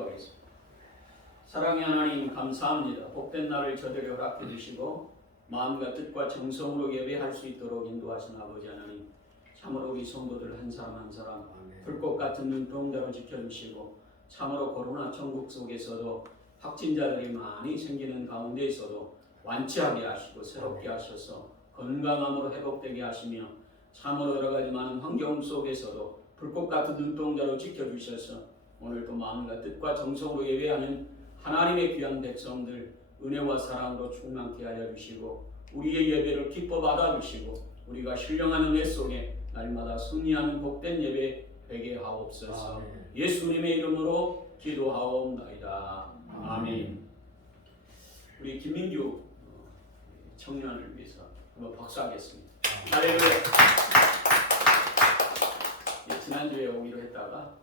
기도하겠습니다. 사랑의 하나님 감사합니다. 복된 날을 저들에게 허락해 주시고 마음과 뜻과 정성으로 예배할 수 있도록 인도하신 아버지 하나님, 참으로 우리 성도들 한 사람 한 사람 불꽃 같은 눈동자로 지켜주시고 참으로 코로나 천국 속에서도 확진자들이 많이 생기는 가운데에서도 완치하게 하시고 새롭게 하셔서 건강함으로 회복되게 하시며 참으로 여러 가지 많은 환경 속에서도 불꽃 같은 눈동자로 지켜주셔서 오늘도 마음과 뜻과 정성으로 예배하는 하나님의 귀한 백성들 은혜와 사랑으로 충만케 하여 주시고 우리의 예배를 기뻐 받아주시고 우리가 신령한 은혜 속에 날마다 승리하는 복된 예배 되게 하옵소서. 아멘. 예수님의 이름으로 기도하옵나이다. 아멘. 우리 김민규 청년을 위해서 한번 박수하겠습니다. 할렐루야. 지난주에 오기로 했다가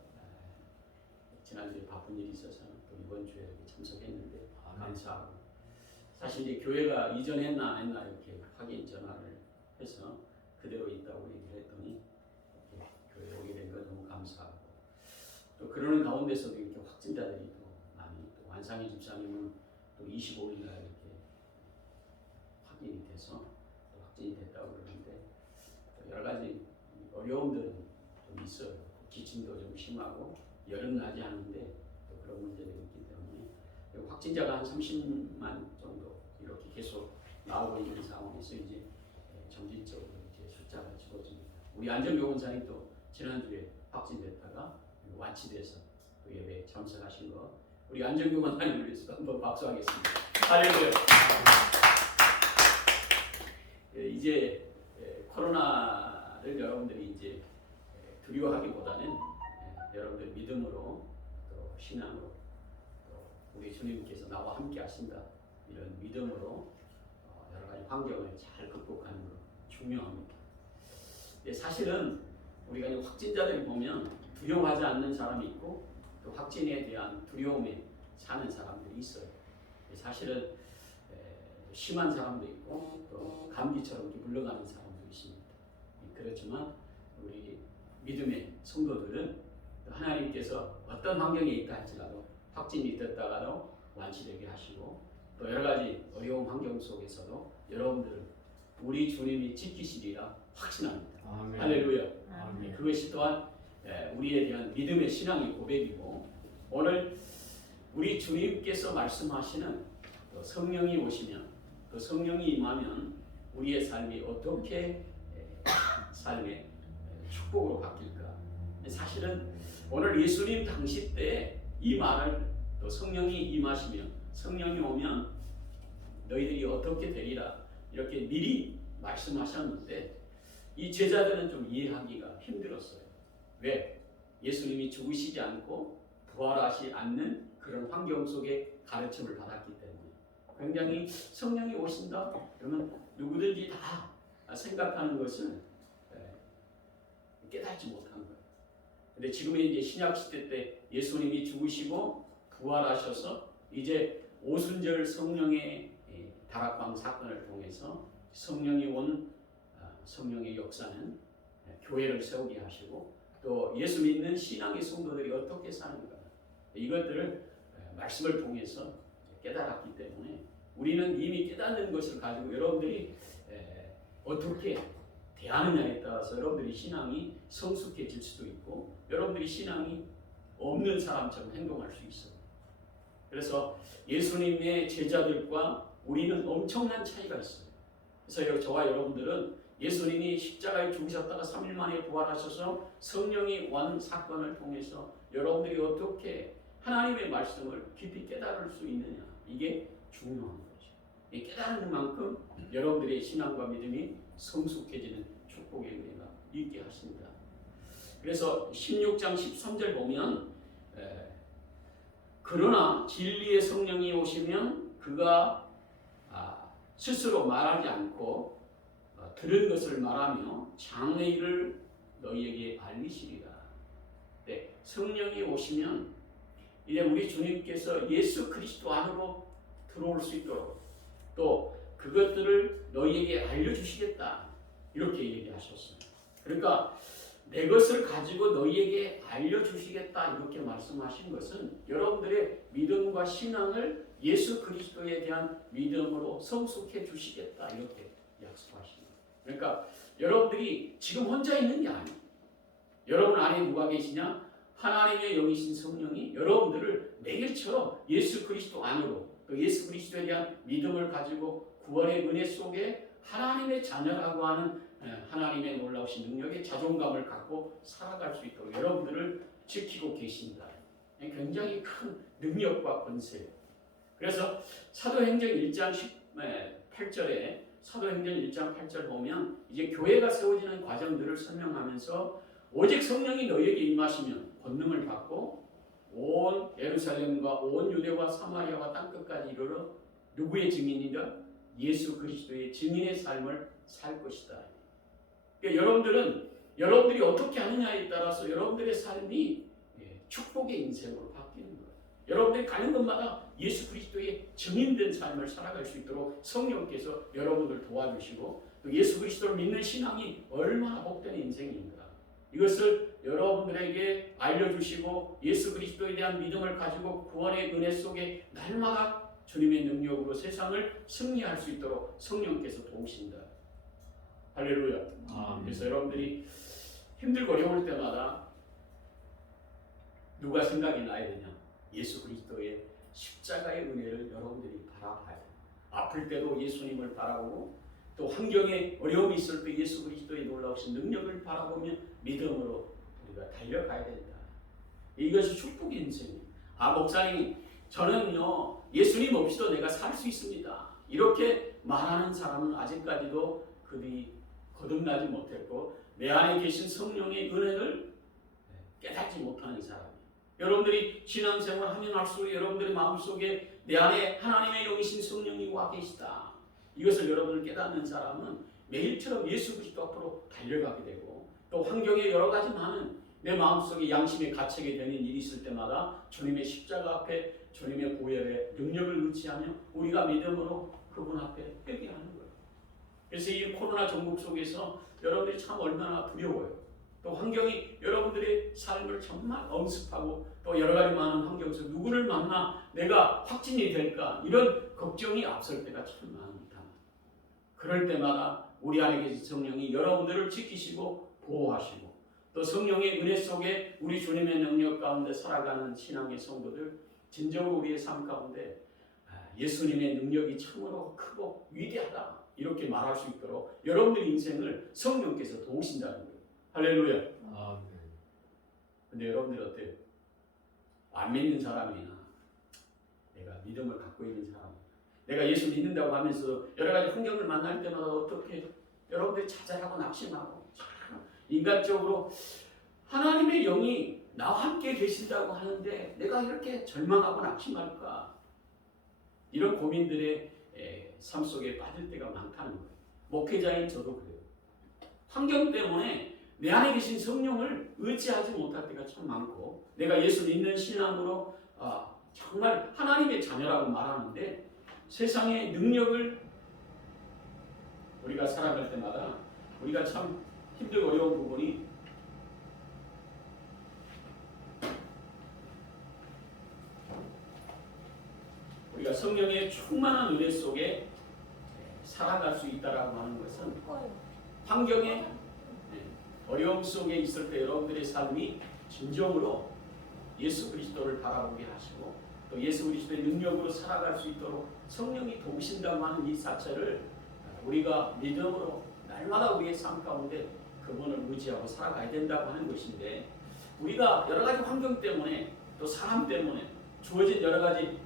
지난주에 바쁜 일이 있어서 또 이번 주에 참석했는데 감사하고, 사실 이제 교회가 이전했나 안 했나 이렇게 확인 전화를 해서 그대로 있다고 얘기를 했더니 교회에 오게 된 거 너무 감사하고, 또 그러는 가운데서도 이렇게 확진자들이 또 많이, 또 완상희 집사님은 또 25일 날 이렇게 확인이 돼서 또 확진이 됐다고 그러는데 또 여러 가지 어려움들은 좀 있어요. 기침도 좀 심하고 열은 나지 않는데 또 그런 문제들이 있기 때문에 확진자가 한 30만 정도 이렇게 계속 나오고 있는 상황에서 이제 점진적으로 이제 숫자가 줄어집니다. 우리 안정교 원사님 또 지난주에 확진됐다가 완치돼서 또 예배에 참석하신 거 우리 안정교 원사님을 위해서 한번 박수하겠습니다. 할렐루야. 이제 코로나를 여러분들이 이제 두려워하기보다는 여러분들 믿음으로 또 신앙으로 또 우리 주님께서 나와 함께 하신다 이런 믿음으로 여러 가지 환경을 잘 극복하는 것 중요합니다. 사실은 우리가 확진자들을 보면 두려워하지 않는 사람이 있고 또 확진에 대한 두려움에 사는 사람들이 있어요. 사실은 심한 사람도 있고 또 감기처럼 물러가는 사람도 있습니다. 그렇지만 우리 믿음의 성도들은 하나님께서 어떤 환경에 있다 할지라도 확진이 됐다가도 완치되게 하시고 또 여러 가지 어려운 환경 속에서도 여러분들은 우리 주님이 지키시리라 확신합니다. 아멘. 할렐루야. 아멘. 그것이 또한 우리에 대한 믿음의 신앙의 고백이고, 오늘 우리 주님께서 말씀하시는 또 성령이 오시면 또 성령이 임하면 우리의 삶이 어떻게 삶의 축복으로 바뀔까. 사실은 오늘 예수님 당시 때 이 말을 또 성령이 임하시면 성령이 오면 너희들이 어떻게 되리라 이렇게 미리 말씀하셨는데 이 제자들은 좀 이해하기가 힘들었어요. 왜? 예수님이 죽으시지 않고 부활하지 않는 그런 환경 속에 가르침을 받았기 때문에 굉장히 성령이 오신다 그러면 누구든지 다 생각하는 것을 깨닫지 못한 거예요. 근데 지금의 이제 신약 시대 때 예수님이 죽으시고 부활하셔서 이제 오순절 성령의 다락방 사건을 통해서 성령이 온 성령의 역사는 교회를 세우게 하시고 또 예수 믿는 신앙의 성도들이 어떻게 사는가 이것들을 말씀을 통해서 깨달았기 때문에 우리는 이미 깨닫는 것을 가지고 여러분들이 어떻게 대하느냐에 따라서 여러분들이 신앙이 성숙해질 수도 있고 여러분들이 신앙이 없는 사람처럼 행동할 수 있어요. 그래서 예수님의 제자들과 우리는 엄청난 차이가 있어요. 그래서 저와 여러분들은 예수님이 십자가에 죽으셨다가 3일 만에 부활하셔서 성령이 온 사건을 통해서 여러분들이 어떻게 하나님의 말씀을 깊이 깨달을 수 있느냐 이게 중요한 거죠. 깨달은 만큼 여러분들의 신앙과 믿음이 성숙해지는 축복의 은혜가 있게 하십니다. 그래서 16장 13절 보면 그러나 진리의 성령이 오시면 그가 스스로 말하지 않고 들은 것을 말하며 장래 일을 너희에게 알리시리라. 네, 성령이 오시면 이제 우리 주님께서 예수 그리스도 안으로 들어올 수 있도록 또 그것들을 너희에게 알려주시겠다 이렇게 얘기하셨어요. 그러니까 내 것을 가지고 너희에게 알려주시겠다 이렇게 말씀하신 것은 여러분들의 믿음과 신앙을 예수 그리스도에 대한 믿음으로 성숙해 주시겠다 이렇게 약속하십니다. 그러니까 여러분들이 지금 혼자 있는 게 아니에요. 여러분 안에 누가 계시냐? 하나님의 영이신 성령이 여러분들을 매일처럼 예수 그리스도 안으로 또 예수 그리스도에 대한 믿음을 가지고 구원의 은혜 속에 하나님의 자녀라고 하는 하나님의 놀라우신 능력에 자존감을 갖고 살아갈 수 있도록 여러분들을 지키고 계신다. 굉장히 큰 능력과 권세예요. 그래서 사도행전 1장 8절에 사도행전 1장 8절 보면 이제 교회가 세워지는 과정들을 설명하면서 오직 성령이 너희에게 임하시면 권능을 받고 온 예루살렘과 온 유대와 사마리아와 땅끝까지 이르러 누구의 증인이다? 예수 그리스도의 증인의 삶을 살 것이다. 그러니까 여러분들이 어떻게 하느냐에 따라서 여러분들의 삶이 축복의 인생으로 바뀌는 거예요. 여러분들이 가는 곳마다 예수 그리스도의 증인된 삶을 살아갈 수 있도록 성령께서 여러분들 도와주시고 또 예수 그리스도를 믿는 신앙이 얼마나 복된 인생인가 이것을 여러분들에게 알려주시고 예수 그리스도에 대한 믿음을 가지고 구원의 은혜 속에 날마다 주님의 능력으로 세상을 승리할 수 있도록 성령께서 도우신다. 할렐루야. 그래서 여러분들이 힘들고 어려울 때마다 누가 생각이 나야 되냐? 예수 그리스도의 십자가의 은혜를 여러분들이 바라봐야 돼요. 아플 때도 예수님을 바라보고 또 환경에 어려움이 있을 때 예수 그리스도의 놀라우신 능력을 바라보며 믿음으로 우리가 달려가야 된다. 이것이 축복의 인생이에요. 목사님 저는요 예수님 없이도 내가 살 수 있습니다. 이렇게 말하는 사람은 아직까지도 그들이 거듭나지 못했고 내 안에 계신 성령의 은혜를 깨닫지 못하는 사람이에요. 여러분들이 신앙생활 하면 할수록 여러분들의 마음속에 내 안에 하나님의 영이신 성령이 와 계시다. 이것을 여러분을 깨닫는 사람은 매일처럼 예수 그리스도 앞으로 달려가게 되고 또 환경에 여러 가지 많은 내 마음속에 양심에 갇히게 되는 일이 있을 때마다 주님의 십자가 앞에 주님의 보혈의 능력을 의지하며 우리가 믿음으로 그분 앞에 회개하는 거예요. 그래서 이 코로나 전국 속에서 여러분들이 참 얼마나 두려워요. 또 환경이 여러분들의 삶을 정말 엄습하고 또 여러 가지 많은 환경 속에서 누구를 만나 내가 확진이 될까 이런 걱정이 앞설 때가 참 많습니다. 그럴 때마다 우리 안에 계신 성령이 여러분들을 지키시고 보호하시고 또 성령의 은혜 속에 우리 주님의 능력 가운데 살아가는 신앙의 성도들 진정으로 우리의 삶 가운데 예수님의 능력이 참으로 크고 위대하다 이렇게 말할 수 있도록 여러분들의 인생을 성령께서 도우신다는 거예요. 할렐루야. 근데 여러분들이 어때요? 안 믿는 사람이나 내가 믿음을 갖고 있는 사람 내가 예수 믿는다고 하면서 여러 가지 환경을 만날 때마다 어떻게 여러분들이 좌절하고 낙심하고 인간적으로 하나님의 영이 나와 함께 계신다고 하는데 내가 이렇게 절망하고 낙심할까 이런 고민들의 삶 속에 빠질 때가 많다는 거예요. 목회자인 저도 그래요. 환경 때문에 내 안에 계신 성령을 의지하지 못할 때가 참 많고 내가 예수 믿는 신앙으로 정말 하나님의 자녀라고 말하는데 세상의 능력을 우리가 살아갈 때마다 우리가 참 힘들고 어려운 부분이 우리가 성령의 충만한 은혜 속에 살아갈 수 있다라고 하는 것은 환경에 어려움 속에 있을 때 여러분들의 삶이 진정으로 예수 그리스도를 바라보게 하시고 또 예수 그리스도의 능력으로 살아갈 수 있도록 성령이 도우신다고 하는 이 자체를 우리가 믿음으로 날마다 우리의 삶 가운데 그분을 의지하고 살아가야 된다고 하는 것인데 우리가 여러 가지 환경 때문에 또 사람 때문에 주어진 여러 가지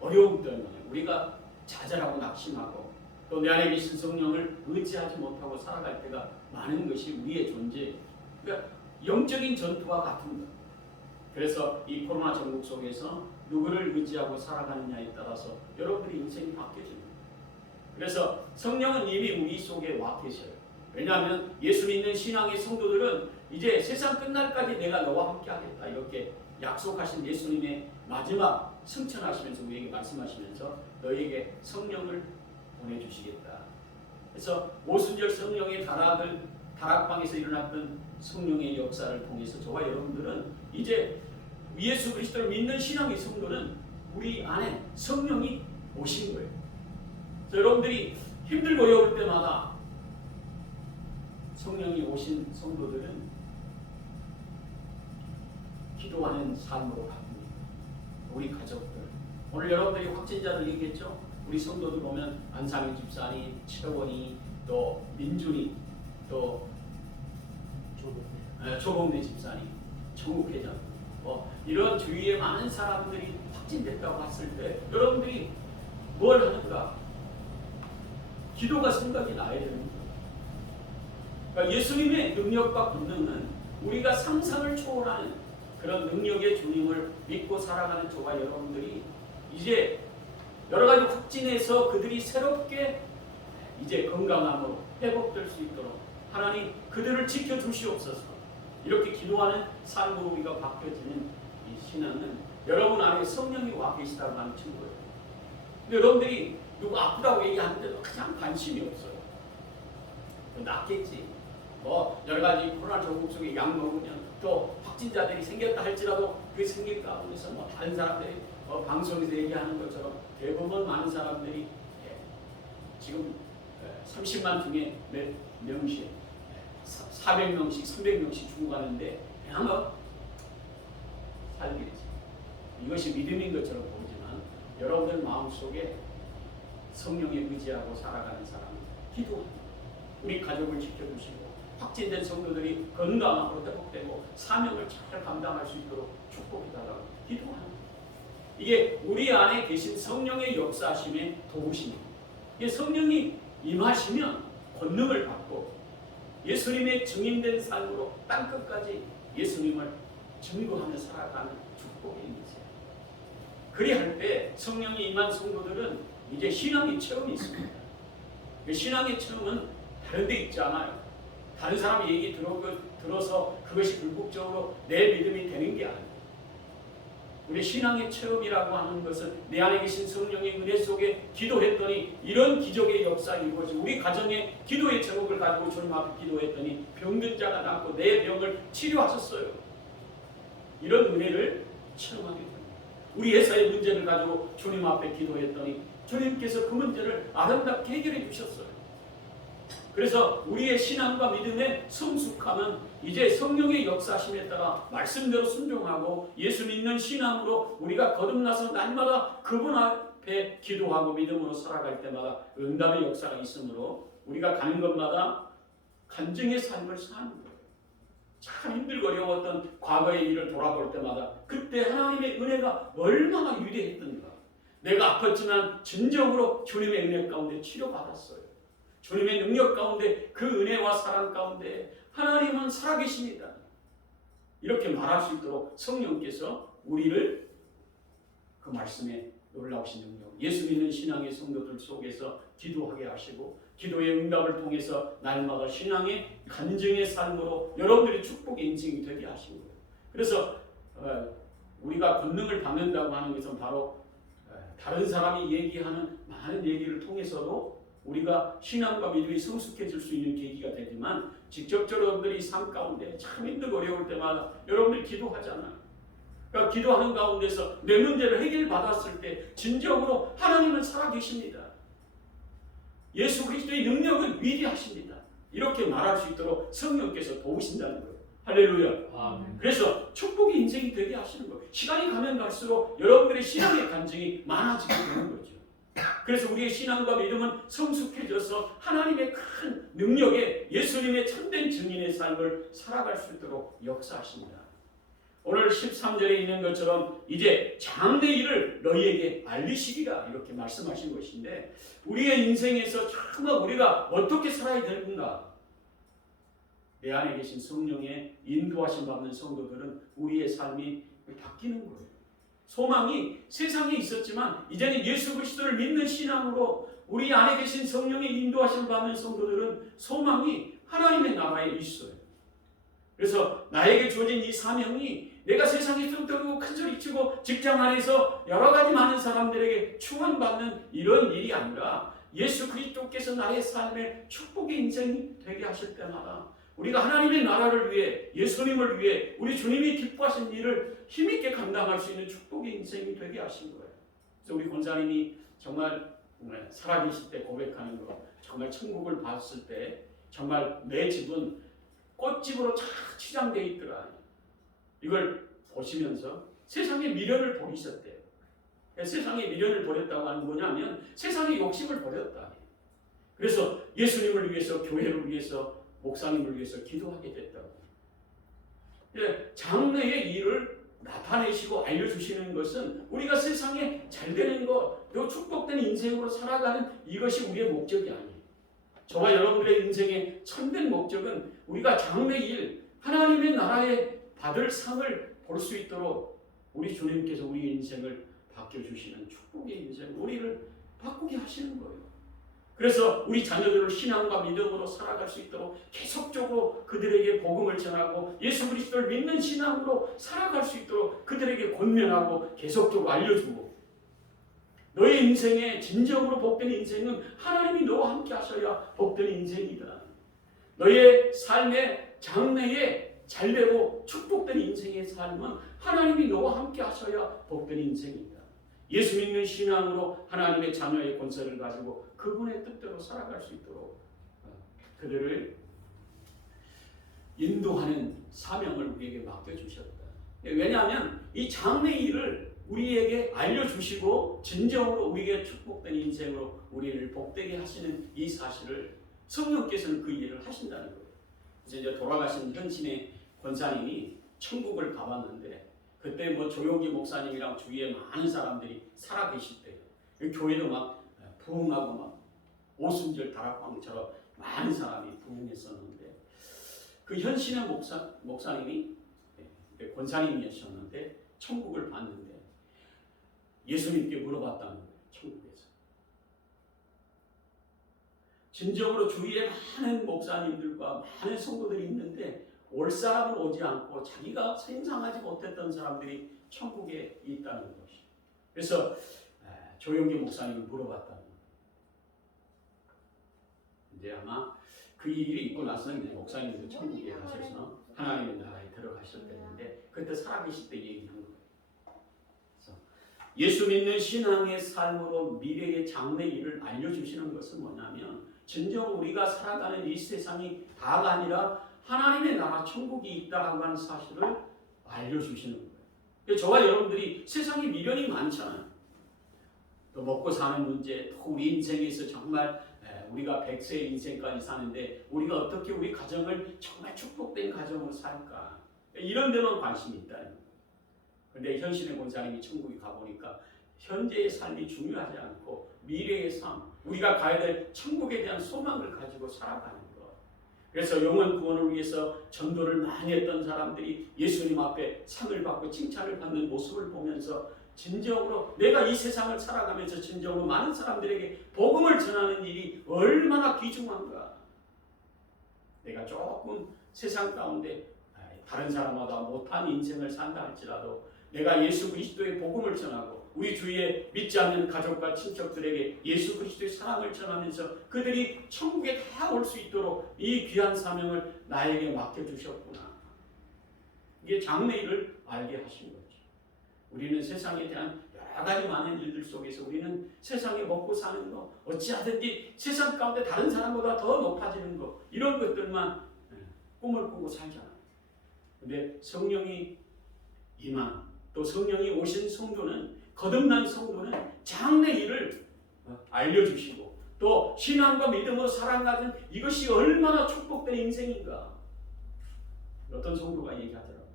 어려움 때문에 우리가 좌절하고 낙심하고 또 내 안에 계신 성령을 의지하지 못하고 살아갈 때가 많은 것이 우리의 존재. 그러니까 영적인 전투와 같은 거예요. 그래서 이 코로나 전국 속에서 누구를 의지하고 살아가느냐에 따라서 여러분들의 인생이 바뀌어집니다. 그래서 성령은 이미 우리 속에 와 계셔요. 왜냐하면 예수 믿는 신앙의 성도들은 이제 세상 끝날까지 내가 너와 함께 하겠다 이렇게 약속하신 예수님의 마지막 승천하시면서 우리에게 말씀하시면서 너희에게 성령을 보내주시겠다. 그래서 오순절 성령의 단락을 다락방에서 일어났던 성령의 역사를 통해서 저와 여러분들은 이제 예수 그리스도를 믿는 신앙의 성도는 우리 안에 성령이 오신 거예요. 그래서 여러분들이 힘들고 어려울 때마다 성령이 오신 성도들은 기도하는 삶으로 바뀝니다. 우리 가족들, 오늘 여러분들이 확진자들 얘기했죠? 우리 성도들 보면 안상희 집사님, 최원희, 또 민준이, 또 조봉래 집사님, 정욱회장, 이런 주위에 많은 사람들이 확진됐다고 했을 때 여러분들이 뭘 하는가? 기도가 생각이 나야 되는 거예요. 그러니까 예수님의 능력과 권능은 우리가 상상을 초월하는 그런 능력의 주님을 믿고 살아가는 저와 여러분들이 이제 여러 가지 확진해서 그들이 새롭게 이제 건강함으로 회복될 수 있도록 하나님 그들을 지켜주시옵소서. 이렇게 기도하는 삶으로 우리가 바뀌어지는 이 신앙은 여러분 안에 성령이 와 계시다고 하는 증거예요. 근데 여러분들이 누구 아프다고 얘기하는데도 그냥 관심이 없어요. 낫겠지. 여러 가지 코로나 전국 속에 약 먹으면 또 확진자들이 생겼다 할지라도 그 생길 가운데서 다른 사람들이 방송에서 얘기하는 것처럼 대부분 많은 사람들이 지금 30만 중에 몇 명씩 400명씩 300명씩 죽어가는데 그냥 살겠지. 이것이 믿음인 것처럼 보이지만 여러분들 마음속에 성령에 의지하고 살아가는 사람은 기도합니다. 우리 가족을 지켜주시고 확진된 성도들이 건강하고 회복되고 사명을 잘 감당할 수 있도록 축복해달라고 기도합니다. 이게 우리 안에 계신 성령의 역사하심의 도우심입니다. 이게 성령이 임하시면 권능을 받고 예수님의 증인된 삶으로 땅끝까지 예수님을 증거하며 살아가는 축복의 인생. 그리할 때 성령이 임한 성도들은 이제 신앙의 체험이 있습니다. 신앙의 체험은 다른 데 있지 않아요. 다른 사람 얘기 들어서 그것이 불국적으로 내 믿음이 되는 게 아니에요. 우리 신앙의 체험이라고 하는 것은 내 안에 계신 성령의 은혜 속에 기도했더니 이런 기적의 역사가 이루어지고 우리 가정에 기도의 제목을 가지고 주님 앞에 기도했더니 병든 자가 낫고 내 병을 치료하셨어요. 이런 은혜를 체험하게 됩니다. 우리 회사의 문제를 가지고 주님 앞에 기도했더니 주님께서 그 문제를 아름답게 해결해 주셨어요. 그래서 우리의 신앙과 믿음의 성숙함은 이제 성령의 역사심에 따라 말씀대로 순종하고 예수 믿는 신앙으로 우리가 거듭나서 날마다 그분 앞에 기도하고 믿음으로 살아갈 때마다 응답의 역사가 있으므로 우리가 가는 것마다 간증의 삶을 사는 거예요. 참 힘들고 어려웠던 과거의 일을 돌아볼 때마다 그때 하나님의 은혜가 얼마나 위대했던가. 내가 아팠지만 진정으로 주님의 은혜 가운데 치료받았어요. 주님의 능력 가운데 그 은혜와 사랑 가운데 하나님은 살아계십니다. 이렇게 말할 수 있도록 성령께서 우리를 그 말씀에 놀라우신 능력, 예수 믿는 신앙의 성도들 속에서 기도하게 하시고 기도의 응답을 통해서 날마다 신앙의 간증의 삶으로 여러분들의 축복의 인생이 되게 하신 거예요. 그래서 우리가 권능을 받는다고 하는 것은 바로 다른 사람이 얘기하는 많은 얘기를 통해서도 우리가 신앙과 믿음이 성숙해질 수 있는 계기가 되지만 직접적으로 여러분들이 삶 가운데 참 힘들고 어려울 때마다 여러분들이 기도하잖아요. 그러니까 기도하는 가운데서 내 문제를 해결받았을 때 진정으로 하나님은 살아계십니다. 예수 그리스도의 능력은 위대하십니다. 이렇게 말할 수 있도록 성령께서 도우신다는 거예요. 할렐루야. 아멘. 그래서 축복의 인생이 되게 하시는 거예요. 시간이 가면 갈수록 여러분들의 신앙의 간증이 많아지게 되는 거죠. 그래서 우리의 신앙과 믿음은 성숙해져서 하나님의 큰 능력에 예수님의 참된 증인의 삶을 살아갈 수 있도록 역사하십니다. 오늘 13절에 있는 것처럼 이제 장래 일을 너희에게 알리시리라 이렇게 말씀하신 것인데 우리의 인생에서 정말 우리가 어떻게 살아야 되는가? 내 안에 계신 성령의 인도하심 받는 성도들은 우리의 삶이 바뀌는 거예요. 소망이 세상에 있었지만 이제는 예수 그리스도를 믿는 신앙으로 우리 안에 계신 성령의 인도하심을 받는 성도들은 소망이 하나님의 나라에 있어요. 그래서 나에게 주어진 이 사명이 내가 세상에서 떠들고 큰소리치고 직장 안에서 여러 가지 많은 사람들에게 충원받는 이런 일이 아니라 예수 그리스도께서 나의 삶의 축복의 인생이 되게 하실 때마다 우리가 하나님의 나라를 위해, 예수님을 위해 우리 주님이 기뻐하신 일을 힘있게 감당할 수 있는 축복의 인생이 되게 하신 거예요. 그래서 우리 권사님이 정말 살아계실 때 고백하는 거, 정말 천국을 봤을 때 정말 내 집은 꽃집으로 쫙 치장되어 있더라. 이걸 보시면서 세상의 미련을 버리셨대요. 세상의 미련을 버렸다고 하는 뭐냐면 세상의 욕심을 버렸다. 그래서 예수님을 위해서, 교회를 위해서, 목사님을 위해서 기도하게 됐다고. 장래의 일을 나타내시고 알려주시는 것은 우리가 세상에 잘 되는 것, 그리고 축복된 인생으로 살아가는 이것이 우리의 목적이 아니에요. 저와 여러분들의 인생의 참된 목적은 우리가 장래의 일, 하나님의 나라에 받을 상을 볼 수 있도록 우리 주님께서 우리 인생을 바뀌어주시는 축복의 인생, 우리를 바꾸게 하시는 거예요. 그래서 우리 자녀들을 신앙과 믿음으로 살아갈 수 있도록 계속적으로 그들에게 복음을 전하고 예수 그리스도를 믿는 신앙으로 살아갈 수 있도록 그들에게 권면하고 계속적으로 알려주고, 너의 인생에 진정으로 복된 인생은 하나님이 너와 함께 하셔야 복된 인생이다. 너의 삶의 장래에 잘되고 축복된 인생의 삶은 하나님이 너와 함께 하셔야 복된 인생이다. 예수 믿는 신앙으로 하나님의 자녀의 권세를 가지고 그분의 뜻대로 살아갈 수 있도록 그들을 인도하는 사명을 우리에게 맡겨주셨다. 왜냐하면 이 장래의 일을 우리에게 알려주시고 진정으로 우리에게 축복된 인생으로 우리를 복되게 하시는 이 사실을 성령께서는 그 일을 하신다는 거예요. 이제 돌아가신 현신의 권사님이 천국을 가봤는데 그때 뭐 조용기 목사님이랑 주위에 많은 사람들이 살아계실 때요. 교회도 막 부흥하고 막 오순절 다락방처럼 많은 사람이 부흥했었는데 그 현신의 목사님이 권사님이셨는데 천국을 봤는데 예수님께 물어봤다는 거예요. 천국에서. 진정으로 주위에 많은 목사님들과 많은 성도들이 있는데 올 사람은 오지 않고 자기가 생상하지 못했던 사람들이 천국에 있다는 것이. 그래서 조용기 목사님이 물어봤다는 거예요. 이제 아마 그 일이 있고 나서는 목사님도 천국에 가셔서 하나님의 나라에 들어가셨다는데 그때 살아계실 때 얘기한 거예요. 그래서 예수 믿는 신앙의 삶으로 미래의 장래 일을 알려주시는 것은 뭐냐면 진정 우리가 살아가는 이 세상이 다가 아니라 하나님의 나라 천국이 있다라고 하는 사실을 알려주시는 거예요. 저와 여러분들이 세상에 미련이 많잖아요. 또 먹고 사는 문제, 또 우리 인생에서 정말 우리가 100세 인생까지 사는데 우리가 어떻게 우리 가정을 정말 축복된 가정으로 살까? 이런 데만 관심이 있다는 거예요. 그런데 현신의 권사님이 천국에 가보니까 현재의 삶이 중요하지 않고 미래의 삶, 우리가 가야 될 천국에 대한 소망을 가지고 살아가는 것. 그래서 영혼 구원을 위해서 전도를 많이 했던 사람들이 예수님 앞에 상을 받고 칭찬을 받는 모습을 보면서 진정으로 내가 이 세상을 살아가면서 진정으로 많은 사람들에게 복음을 전하는 일이 얼마나 귀중한가. 내가 조금 세상 가운데 다른 사람마다 못한 인생을 산다 할지라도 내가 예수 그리스도의 복음을 전하고 우리 주위에 믿지 않는 가족과 친척들에게 예수 그리스도의 사랑을 전하면서 그들이 천국에 다 올 수 있도록 이 귀한 사명을 나에게 맡겨주셨구나. 이게 장래일을 알게 하신 거죠. 우리는 세상에 대한 여러 가지 많은 일들 속에서 우리는 세상에 먹고 사는 거, 어찌하든지 세상 가운데 다른 사람보다 더 높아지는 거, 이런 것들만 꿈을 꾸고 살잖아요. 근데 성령이 임한, 또 성령이 오신 성도는, 거듭난 성도는 장래일을 알려주시고 또 신앙과 믿음으로 살아가는 이것이 얼마나 축복된 인생인가. 어떤 성도가 얘기하더라고요.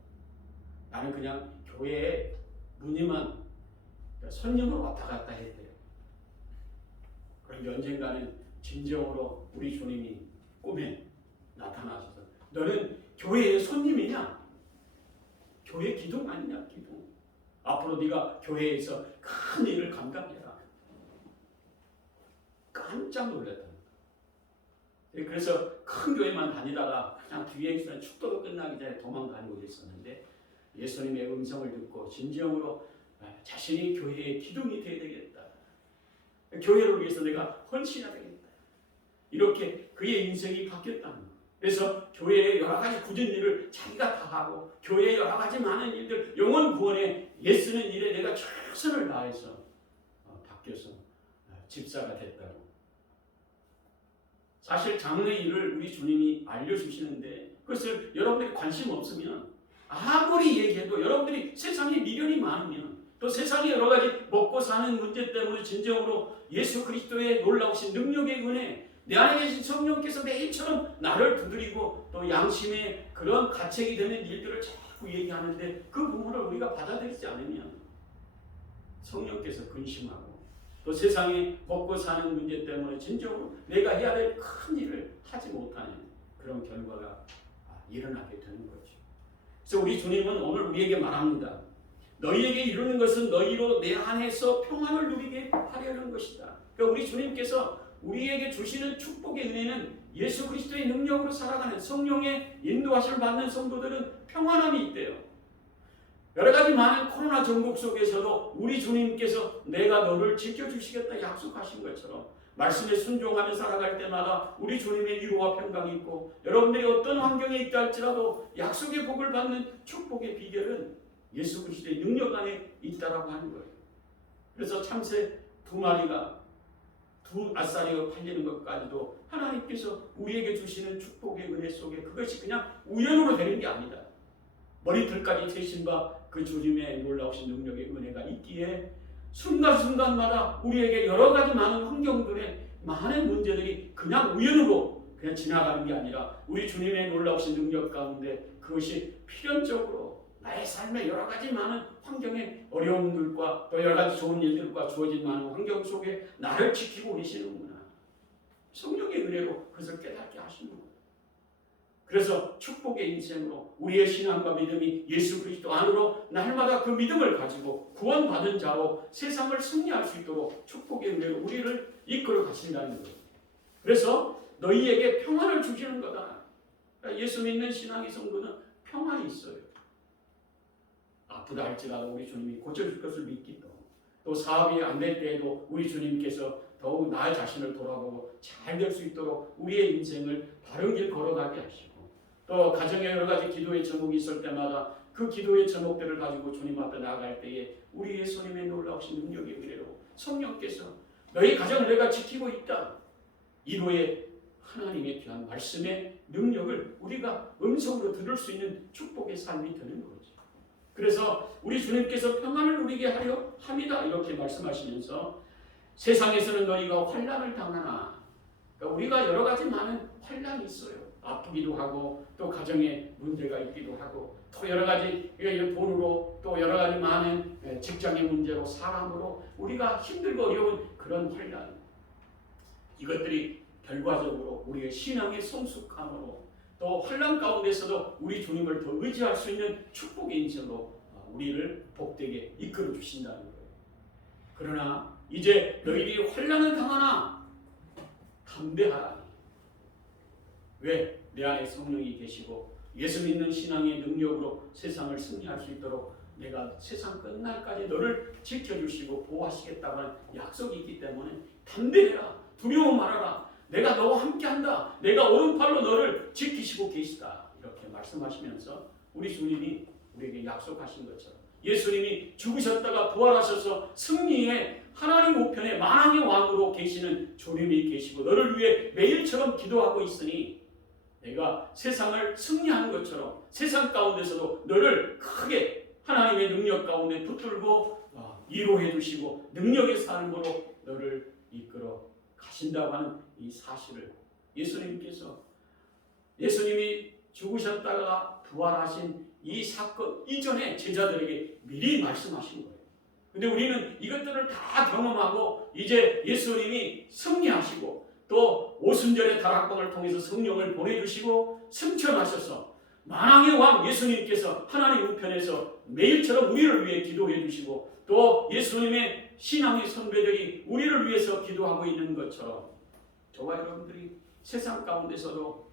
나는 그냥 교회에 무늬만 손님으로 왔다 갔다 했대요. 그런데 언젠가는 진정으로 우리 주님이 꿈에 나타나셔서 너는 교회의 손님이냐? 교회 기둥 아니냐? 기둥. 앞으로 네가 교회에서 큰 일을 감당해라. 깜짝 놀랐다. 그래서 큰 교회만 다니다가 그냥 뒤에 있으면 축도도 끝나기 전에 도망다니고 있었는데 예수님의 음성을 듣고 진정으로 자신이 교회의 기둥이 되어야 되겠다. 교회를 위해서 내가 헌신해야 되겠다. 이렇게 그의 인생이 바뀌었다는 거예요. 그래서 교회의 여러 가지 굳은 일을 자기가 다 하고 교회의 여러 가지 많은 일들 영혼 구원에 애쓰는 일에 내가 최선을 다해서 바뀌어서 집사가 됐다고. 사실 장로의 일을 우리 주님이 알려주시는데 그것을 여러분들이 관심 없으면 아무리 얘기해도 여러분들이 세상에 미련이 많으면 또 세상에 여러 가지 먹고 사는 문제 때문에 진정으로 예수 그리스도의 놀라우신 능력의 은혜 내 안에 계신 성령께서 매일처럼 나를 두드리고 또 양심의 그런 가책이 되는 일들을 자꾸 얘기하는데 그 부분을 우리가 받아들이지 않으면 성령께서 근심하고 또 세상에 먹고 사는 문제 때문에 진정으로 내가 해야 될 큰 일을 하지 못하는 그런 결과가 일어나게 되는 거죠. 그래서 우리 주님은 오늘 우리에게 말합니다. 너희에게 이루는 것은 너희로 내 안에서 평안을 누리게 하려는 것이다. 그러니까 우리 주님께서 우리에게 주시는 축복의 은혜는 예수 그리스도의 능력으로 살아가는 성령의 인도하심을 받는 성도들은 평안함이 있대요. 여러 가지 많은 코로나 전국 속에서도 우리 주님께서 내가 너를 지켜주시겠다 약속하신 것처럼 말씀에 순종하며 살아갈 때마다 우리 주님의 위로와 평강이 있고 여러분들이 어떤 환경에 있다 할지라도 약속의 복을 받는 축복의 비결은 예수 그리스도의 능력 안에 있다라고 하는 거예요. 그래서 참새 2마리가 2알짜리가 팔리는 것까지도 하나님께서 우리에게 주시는 축복의 은혜 속에 그것이 그냥 우연으로 되는 게 아니다. 머리털까지 채신 바 그 주님의 놀라우신 능력의 은혜가 있기에 순간순간마다 우리에게 여러 가지 많은 환경들의 많은 문제들이 그냥 우연으로 그냥 지나가는 게 아니라 우리 주님의 놀라우신 능력 가운데 그것이 필연적으로 나의 삶의 여러 가지 많은 환경의 어려움들과 또 여러 가지 좋은 일들과 주어진 많은 환경 속에 나를 지키고 계시는구나. 성령의 은혜로 그것을 깨닫게 하시는 거예요. 그래서 축복의 인생으로 우리의 신앙과 믿음이 예수 그리스도 안으로 날마다 그 믿음을 가지고 구원받은 자로 세상을 승리할 수 있도록 축복의 은혜로 우리를 이끌어 가신다는 거예요. 그래서 너희에게 평안을 주시는 거다. 그러니까 예수 믿는 신앙의 성도는 평안이 있어요. 아프다 할지라도 우리 주님이 고쳐줄 것을 믿기도 또 사업이 안 될 때에도 우리 주님께서 더욱 나 자신을 돌아보고 잘 될 수 있도록 우리의 인생을 바른 길 걸어가게 하시고 또 가정에 여러 가지 기도의 제목이 있을 때마다 그 기도의 제목들을 가지고 주님 앞에 나아갈 때에 우리 예수님의 놀라우신 능력의 은혜로 성령께서 너희 가정을 내가 지키고 있다. 이로의 하나님의 귀한 말씀의 능력을 우리가 음성으로 들을 수 있는 축복의 삶이 되는 거죠. 그래서 우리 주님께서 평안을 누리게 하려 합니다. 이렇게 말씀하시면서 세상에서는 너희가 환난을 당하나 그러니까 우리가 여러 가지 많은 환난이 있어요. 아프기도 하고 또 가정에 문제가 있기도 하고 또 여러 가지 돈으로 또 여러 가지 많은 직장의 문제로 사람으로 우리가 힘들고 어려운 그런 환난 이것들이 결과적으로 우리의 신앙의 성숙함으로 또 환난 가운데서도 우리 주님을 더 의지할 수 있는 축복의 인생으로 우리를 복되게 이끌어 주신다는 거예요. 그러나 이제 너희들이 환난을 당하나 담대하라. 왜? 내 안에 성령이 계시고 예수 믿는 신앙의 능력으로 세상을 승리할 수 있도록 내가 세상 끝날까지 너를 지켜주시고 보호하시겠다고 하는 약속이 있기 때문에 담대해라. 두려워 말아라. 내가 너와 함께한다. 내가 오른팔로 너를 지키시고 계시다. 이렇게 말씀하시면서 우리 주님이 우리에게 약속하신 것처럼 예수님이 죽으셨다가 부활하셔서 승리의 하나님 우편에 만왕의 왕으로 계시는 주님이 계시고 너를 위해 매일처럼 기도하고 있으니 내가 세상을 승리하는 것처럼 세상 가운데서도 너를 크게 하나님의 능력 가운데 붙들고 위로해 주시고 능력의 삶으로 너를 이끌어 가신다고 하는 이 사실을 예수님이 죽으셨다가 부활하신 이 사건 이전에 제자들에게 미리 말씀하신 거예요. 근데 우리는 이것들을 다 경험하고 이제 예수님이 승리하시고 또 오순절의 다락방을 통해서 성령을 보내주시고 승천하셔서 만왕의 왕 예수님께서 하나님 우편에서 매일처럼 우리를 위해 기도해 주시고 또 예수님의 신앙의 선배들이 우리를 위해서 기도하고 있는 것처럼 저와 여러분들이 세상 가운데서도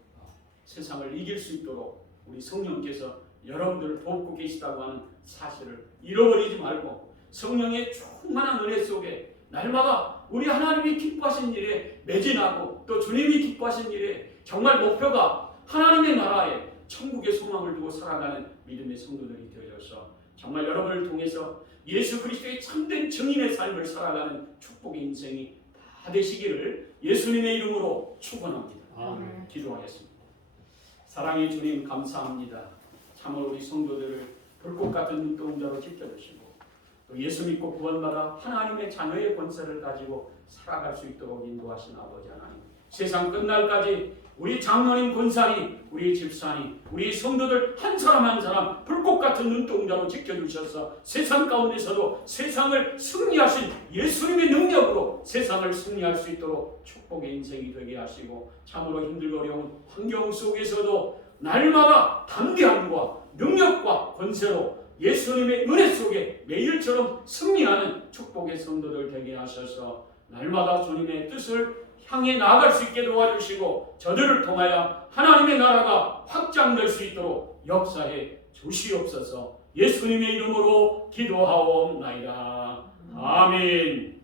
세상을 이길 수 있도록 우리 성령께서 여러분들을 돕고 계시다고 하는 사실을 잃어버리지 말고 성령의 충만한 은혜 속에 날마다 우리 하나님이 기뻐하신 일에 매진하고 또 주님이 기뻐하신 일에 정말 목표가 하나님의 나라에 천국의 소망을 두고 살아가는 믿음의 성도들이 되어져서 정말 여러분을 통해서 예수 그리스도의 참된 증인의 삶을 살아가는 축복의 인생이 다 되시기를 예수님의 이름으로 축원합니다. 아멘. 기도하겠습니다. 사랑의 주님 감사합니다. 참으로 우리 성도들을 불꽃 같은 눈동자로 지켜주시고 또 예수 믿고 구원받아 하나님의 자녀의 권세를 가지고 살아갈 수 있도록 인도하신 아버지 하나님, 세상 끝날까지 우리 장로님 권사님, 우리 집사님, 우리 성도들 한 사람 한 사람 불꽃 같은 눈동자로 지켜주셔서 세상 가운데서도 세상을 승리하신 예수님의 능력으로 세상을 승리할 수 있도록 축복의 인생이 되게 하시고 참으로 힘들고 어려운 환경 속에서도 날마다 담대함과 능력과 권세로 예수님의 은혜 속에 매일처럼 승리하는 축복의 성도들 되게 하셔서 날마다 주님의 뜻을 향해 나아갈 수 있게 도와주시고 저들을 통하여 하나님의 나라가 확장될 수 있도록 역사해 주시옵소서. 예수님의 이름으로 기도하옵나이다. 아멘.